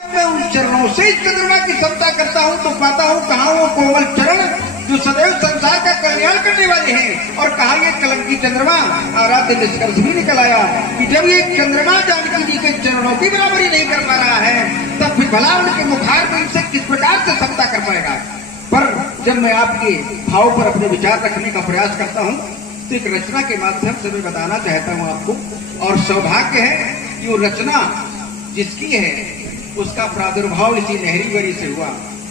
मैं उन चरणों से चंद्रमा की समता करता हूँ तो पाता हूँ कहाँ वो कोमल चरण जो सदैव संसार का कल्याण करने वाले हैं। और कहा ये कलंकी चंद्रमा आराध्य निष्कर्ष भी निकल आया कि जब ये चंद्रमा जानकी जी के चरणों की बराबरी नहीं कर पा रहा है तब फिर भला उनके मुखार में इनसे किस प्रकार से समता कर पाएगा। पर जब मैं आपके भाव पर अपने विचार रखने का प्रयास करता हूँ तो एक रचना के माध्यम से मैं बताना चाहता हूँ आपको। और सौभाग्य है कि वो रचना जिसकी है उसका प्रादुर्भाव इसी लहरी गरी से हुआ।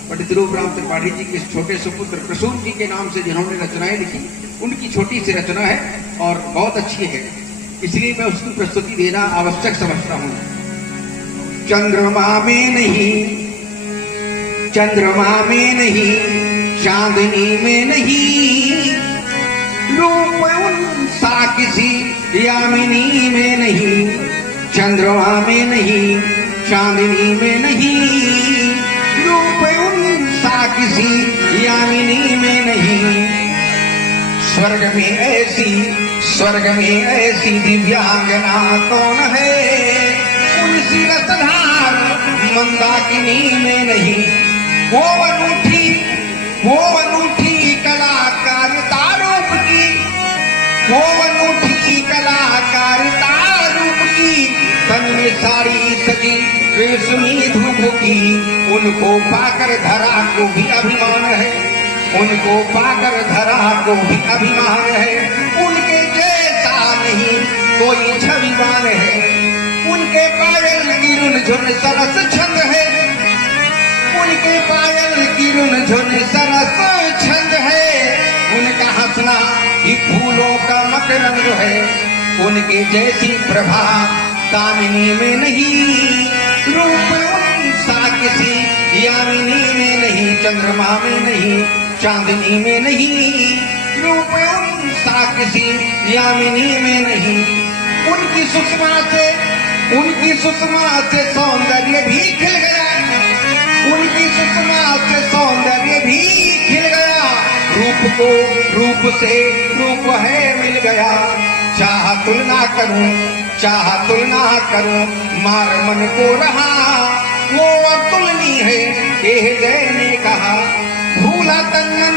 पंडित रूप राम त्रिपाठी जी के छोटे सुपुत्र प्रसून जी के नाम से जिन्होंने रचनाएं लिखी उनकी छोटी सी रचना है और बहुत अच्छी है, इसलिए मैं उसकी प्रस्तुति देना आवश्यक समझता हूँ। चंद्रमा में नहीं, चंद्रमा में नहीं, चांदनी में नहीं, रूप सा किसी यामिनी में नहीं, चंद्रमा में नहीं, चांदनी में नहीं, रूप सा किसी यामिनी में नहीं। स्वर्ग में ऐसी दिव्यांगना कौन है, उनसी रसधार मंदाकिनी में नहीं। वो अनूठी कलाकारिता रूप की, वो अनूठी कलाकारिता रूप की, तन में साड़ी सजी रेशमी धूप की। उनको पाकर धरा को भी अभिमान है, उनको पाकर धरा को भी अभिमान है। उनके जैसा नहीं कोई छविवान है, उनके पायल की रुनझुन सरस छंद है, उनके पायल की रुनझुन सरस छंद है। उनका हंसना ही फूलों का मकरंद है, उनके जैसी प्रभा दामिनी में नहीं, रूप सा किसी यामिनी में नहीं, चंद्रमा में नहीं, चांदनी में नहीं, रूप सा किसी यामिनी में नहीं। उनकी सुषमा से सौंदर्य भी खिल गया, उनकी सुषमा से सौंदर्य भी खिल गया। रूप से रूप है मिल गया। चाह तुलना करूं मार मन को रहा, वो अतुलनीय है ये हृदय ने कहा। भूला तन मन,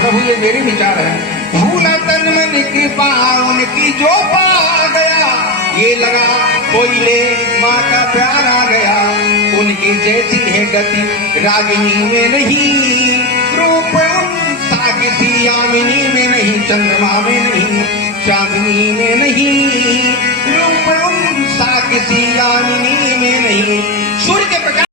प्रभु ये मेरे विचार है, भूला तन मन की पावन की जो पा गया। ये लगा कोई ले माँ का प्यार आ गया, उनकी जैसी है गति रागिनी में नहीं, रूप सा किसी यामिनी में नहीं, चंद्रमा में नहीं, चांदनी में नहीं, रूप सा किसी यामिनी में नहीं। सूर्य के प्रकाश